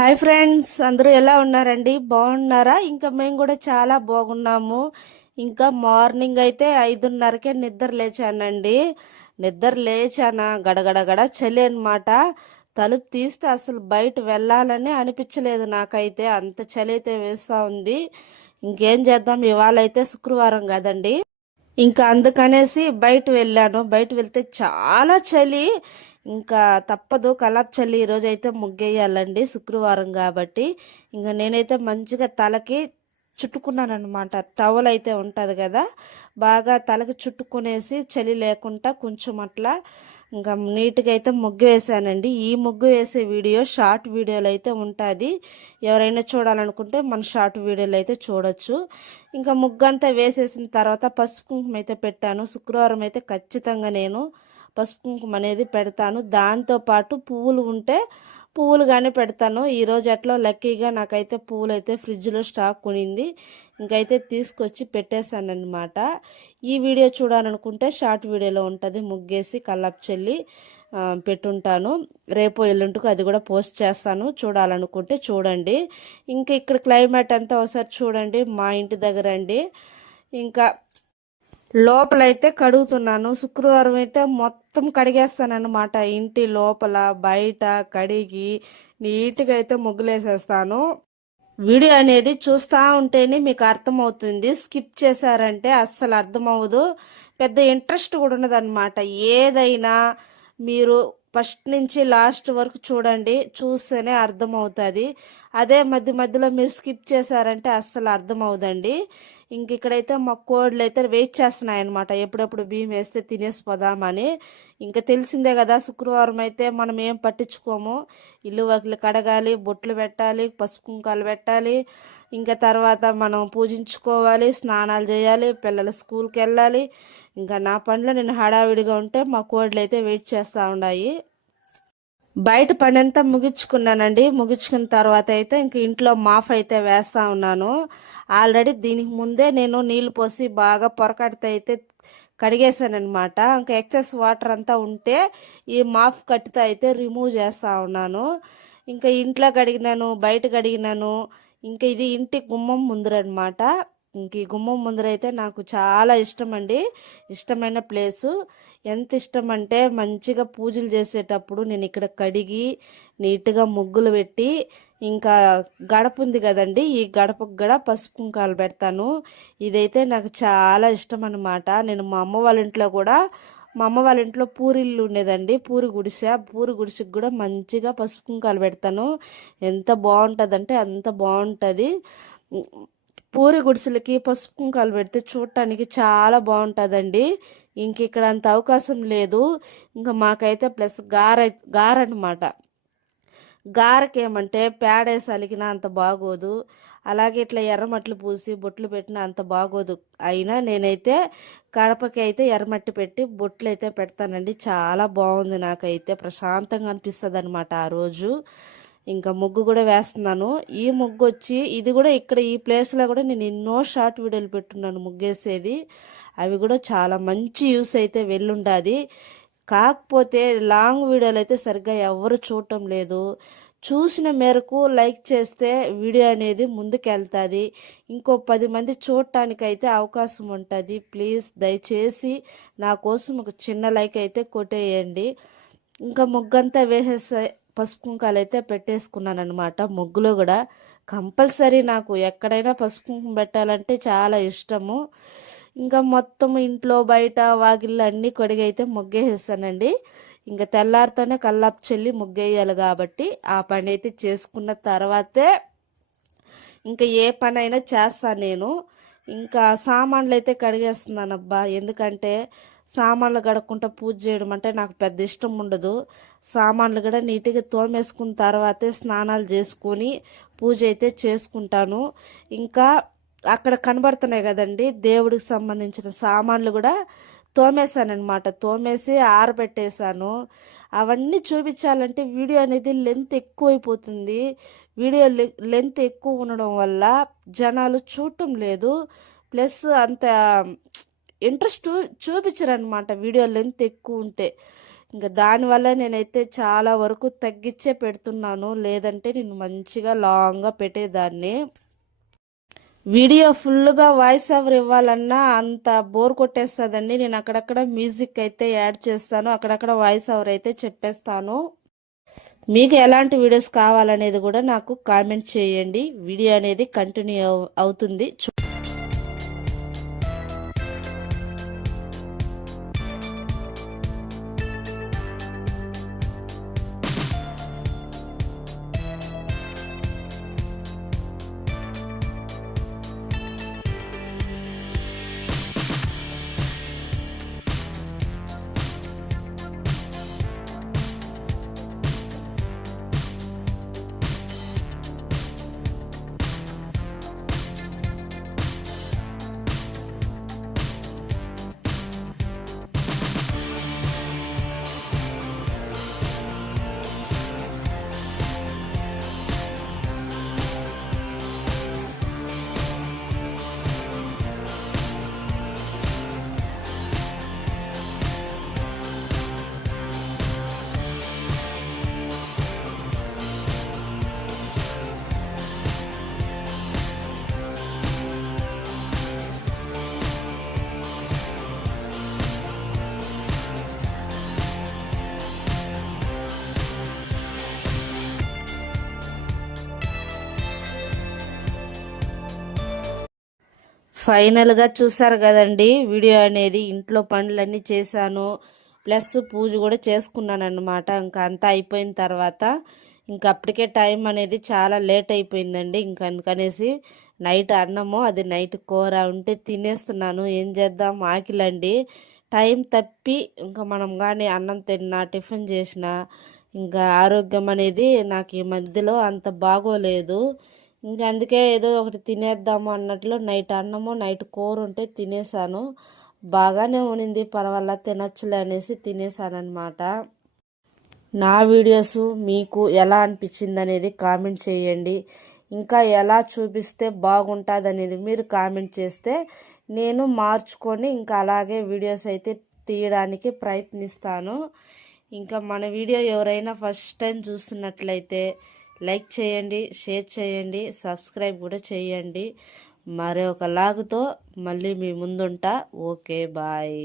Hi friends అందరూ ఎలా ఉన్నారండి? బాగున్నారా? ఇంకా మేము కూడా చాలా బాగున్నాము. ఇంకా మార్నింగ్ అయితే ఐదున్నరకే నిద్ర లేచానండి. నిద్ర లేచానా? గడగడగడ చలి అనమాట తలుపు తీస్తే అసలు బయట వెళ్ళాలని అనిపించలేదు నాకైతే. అంత చలి అయితే వేస్తూ ఉంది. ఇంకేం చేద్దాం? ఇవాళ అయితే శుక్రవారం కదండి. ఇంకా అందుకనేసి బయట వెళ్ళాను. బయట వెళ్తే చాలా చలి. ఇంకా తప్పదు. కలాప్ చల్లి ఈరోజు అయితే ముగ్గేయాలండి శుక్రవారం కాబట్టి. ఇంకా నేనైతే మంచిగా తలకి చుట్టుకున్నాను అనమాట టవల్ అయితే ఉంటుంది కదా బాగా తలకి చుట్టుకునేసి చలి లేకుండా కొంచెం అట్లా ఇంకా నీట్గా అయితే ముగ్గు వేసానండి. ఈ ముగ్గు వేసే వీడియో షార్ట్ వీడియోలు అయితే ఉంటుంది. ఎవరైనా చూడాలనుకుంటే మన షార్ట్ వీడియోలు అయితే చూడొచ్చు. ఇంకా ముగ్గు అంతా వేసేసిన తర్వాత పసుపు కుంకుమ అయితే పెట్టాను. శుక్రవారం అయితే ఖచ్చితంగా నేను పసుపు కుంకుమ అనేది పెడతాను. దాంతోపాటు పువ్వులు ఉంటే పువ్వులు కానీ పెడతాను. ఈరోజు ఎట్లా లక్కీగా నాకైతే పువ్వులు అయితే ఫ్రిడ్జ్లో స్టాక్ కొనింది ఇంకైతే తీసుకొచ్చి పెట్టేశాను అనమాట ఈ వీడియో చూడాలనుకుంటే షార్ట్ వీడియోలో ఉంటుంది. ముగ్గేసి కల్లాపు చెల్లి పెట్టుంటాను. రేపు ఎల్లుంటుకు అది కూడా పోస్ట్ చేస్తాను. చూడాలనుకుంటే చూడండి. ఇంకా ఇక్కడ క్లైమేట్ అంతా ఒకసారి చూడండి. మా ఇంటి దగ్గర అండి ఇంకా లోపలైతే కడుగుతున్నాను. శుక్రవారం అయితే మొత్తం కడిగేస్తానన్నమాట. ఇంటి లోపల బయట కడిగి నీట్గా అయితే ముగ్గులేసేస్తాను. వీడియో అనేది చూస్తూ ఉంటేనే మీకు అర్థమవుతుంది. స్కిప్ చేశారంటే అస్సలు అర్థమవ్వదు. పెద్ద ఇంట్రెస్ట్ కూడా ఉండదన్నమాట. ఏదైనా మీరు ఫస్ట్ నుంచి లాస్ట్ వరకు చూడండి. చూస్తేనే అర్థమవుతుంది. అదే మధ్య మధ్యలో మీరు స్కిప్ చేశారంటే అస్సలు అర్థమవుదండి ఇంక ఇక్కడైతే మా కోడ్లు అయితే వెయిట్ చేస్తున్నాయి అనమాట ఎప్పుడెప్పుడు బియ్యం వేస్తే తినేసిపోదామని. ఇంకా తెలిసిందే కదా శుక్రవారం అయితే మనం ఏం పట్టించుకోము. ఇల్లు వకిలు కడగాలి బొట్లు పెట్టాలి పసుపు కుంకాలు పెట్టాలి. ఇంకా తర్వాత మనం పూజించుకోవాలి స్నానాలు చేయాలి పిల్లలు స్కూల్కి వెళ్ళాలి. ఇంకా నా పనిలో నేను హడావిడిగా ఉంటే మా కోడ్లు అయితే వెయిట్ చేస్తూ ఉన్నాయి బయట పని అంతా ముగించుకున్నానండి. ముగించుకున్న తర్వాత అయితే ఇంక ఇంట్లో మాఫ్ అయితే వేస్తా ఉన్నాను. ఆల్రెడీ దీనికి ముందే నేను నీళ్ళు పోసి బాగా పొరకడితే అయితే కడిగేశానమాట ఇంకా ఎక్సెస్ వాటర్ అంతా ఉంటే ఈ మాఫ్ కట్టితో అయితే రిమూవ్ చేస్తూ ఉన్నాను. ఇంకా ఇంట్లో కడిగినాను బయట కడిగినాను. ఇంకా ఇది ఇంటి గుమ్మం ముందరనమాట ఇంక ఈ గుమ్మం ముందరైతే నాకు చాలా ఇష్టం అండి ఇష్టమైన ప్లేసు. ఎంత ఇష్టం అంటే మంచిగా పూజలు చేసేటప్పుడు నేను ఇక్కడ కడిగి నీట్గా ముగ్గులు పెట్టి ఇంకా గడప ఉంది కదండి. ఈ గడపకు కూడా పసుపు కుంకాలు పెడతాను. ఇదైతే నాకు చాలా ఇష్టం అనమాట నేను మా అమ్మ వాళ్ళ ఇంట్లో కూడా మా అమ్మ వాళ్ళ ఇంట్లో పూరిల్లు ఉండేదండి. పూరి గుడిసె. పూరి గుడిసెకి కూడా మంచిగా పసుపు కుంకాలు పెడతాను. ఎంత బాగుంటుందంటే అంత బాగుంటుంది. పూరి గుడిసెలకి పసుపు కుంకాలు పెడితే చూడటానికి చాలా బాగుంటుందండి. ఇంక ఇక్కడ అంత అవకాశం లేదు. ఇంకా మాకైతే ప్లస్ గార గారనమాట గారకేమంటే పేడేసి అలిగినా అంత బాగోదు. అలాగే ఇట్లా ఎర్రమట్లు పూసి బొట్లు పెట్టినా అంత బాగోదు. అయినా నేనైతే కడపకి అయితే ఎర్రమట్టి పెట్టి బొట్లు అయితే పెడతానండి. చాలా బాగుంది నాకైతే. ప్రశాంతంగా అనిపిస్తుంది అనమాట ఆ రోజు. ఇంకా ముగ్గు కూడా వేస్తున్నాను. ఈ ముగ్గు వచ్చి ఇది కూడా ఇక్కడ ఈ ప్లేస్లో కూడా నేను ఎన్నో షార్ట్ వీడియోలు పెట్టున్నాను ముగ్గేసేది. అవి కూడా చాలా మంచి యూస్ అయితే వెళ్ళుండాది. కాకపోతే లాంగ్ వీడియోలు అయితే సరిగ్గా ఎవరు చూడటం లేదు. చూసిన మేరకు లైక్ చేస్తే వీడియో అనేది ముందుకెళ్తుంది. ఇంకో పది మంది చూడటానికైతే అవకాశం ఉంటుంది. ప్లీజ్ దయచేసి నా కోసం ఒక చిన్న లైక్ అయితే కొట్టేయండి. ఇంకా ముగ్గంతా వేసేసే పసుపు కుంకాలు అయితే పెట్టేసుకున్నాను అనమాట ముగ్గులో కూడా కంపల్సరీ నాకు ఎక్కడైనా పసుపు కుంకుమ పెట్టాలంటే చాలా ఇష్టము. ఇంకా మొత్తం ఇంట్లో బయట వాకిళ్ళు అన్నీ కొడిగైతే ముగ్గేసేసానండి. ఇంకా తెల్లారితోనే కల్లాపు చెల్లి ముగ్గేయాలి కాబట్టి ఆ పని అయితే చేసుకున్న తర్వాతే ఇంకా ఏ పని అయినా చేస్తాను నేను. ఇంకా సామాన్లు అయితే కడిగేస్తున్నాను అబ్బా ఎందుకంటే సామాన్లు కడగకుండా పూజ చేయడం అంటే నాకు పెద్ద ఇష్టం ఉండదు. సామాన్లు కూడా నీట్గా తోమేసుకున్న తర్వాతే స్నానాలు చేసుకొని పూజ అయితే చేసుకుంటాను. ఇంకా అక్కడ కనబడుతున్నాయి కదండి దేవుడికి సంబంధించిన సామాన్లు కూడా తోమేశానమాట తోమేసి ఆరబెట్టేశాను. అవన్నీ చూపించాలంటే వీడియో అనేది లెంత్ ఎక్కువైపోతుంది. వీడియో లెంత్ ఎక్కువ ఉండడం వల్ల జనాలు చూడటం లేదు. ప్లస్ అంత ఇంట్రెస్ట్ చూపించరనమాట వీడియో లెంత్ ఎక్కువ ఉంటే. ఇంకా దానివల్ల నేనైతే చాలా వరకు తగ్గించే పెడుతున్నాను. లేదంటే నేను మంచిగా లాంగ్గా పెట్టేదాన్ని. వీడియో ఫుల్గా వాయిస్ ఓవర్ ఇవ్వాలన్నా అంత బోర్ కొట్టేస్తుందండి. నేను అక్కడక్కడ మ్యూజిక్ అయితే యాడ్ చేస్తాను. అక్కడక్కడ వాయిస్ ఓవర్ అయితే చెప్పేస్తాను. మీకు ఎలాంటి వీడియోస్ కావాలనేది కూడా నాకు కామెంట్ చేయండి. వీడియో అనేది కంటిన్యూ అవుతుంది. ఫైనల్గా చూసారు కదండి. వీడియో అనేది ఇంట్లో పనులన్నీ చేశాను. ప్లస్ పూజ కూడా చేసుకున్నాను అనమాట ఇంకా అంతా అయిపోయిన తర్వాత ఇంకా అప్పటికే టైం అనేది చాలా లేట్ అయిపోయిందండి. ఇంకా అందుకనేసి నైట్ అన్నము అది నైట్ కూర ఉంటే తినేస్తున్నాను. ఏం చేద్దాం? ఆకిలండి. టైం తప్పి ఇంకా మనం కానీ అన్నం తిన్నా టిఫిన్ చేసినా ఇంకా ఆరోగ్యం అనేది నాకు ఈ మధ్యలో అంత బాగోలేదు. ఇంక అందుకే ఏదో ఒకటి తినేద్దాము అన్నట్లు నైట్ అన్నము నైట్ కూర ఉంటే తినేసాను. బాగానే ఉనింది పర్వాలా తినచ్చులే అనేసి తినేసానమాట నా వీడియోస్ మీకు ఎలా అనిపించింది అనేది కామెంట్ చేయండి. ఇంకా ఎలా చూపిస్తే బాగుంటుంది అనేది మీరు కామెంట్ చేస్తే నేను మార్చుకొని ఇంకా అలాగే వీడియోస్ అయితే తీయడానికి ప్రయత్నిస్తాను. ఇంకా మన వీడియో ఎవరైనా ఫస్ట్ టైం చూస్తున్నట్లయితే లైక్ చేయండి షేర్ చేయండి సబ్స్క్రైబ్ కూడా చేయండి. మరొక లాగుతో మళ్ళీ మీ ముందుంటా. Okay bye.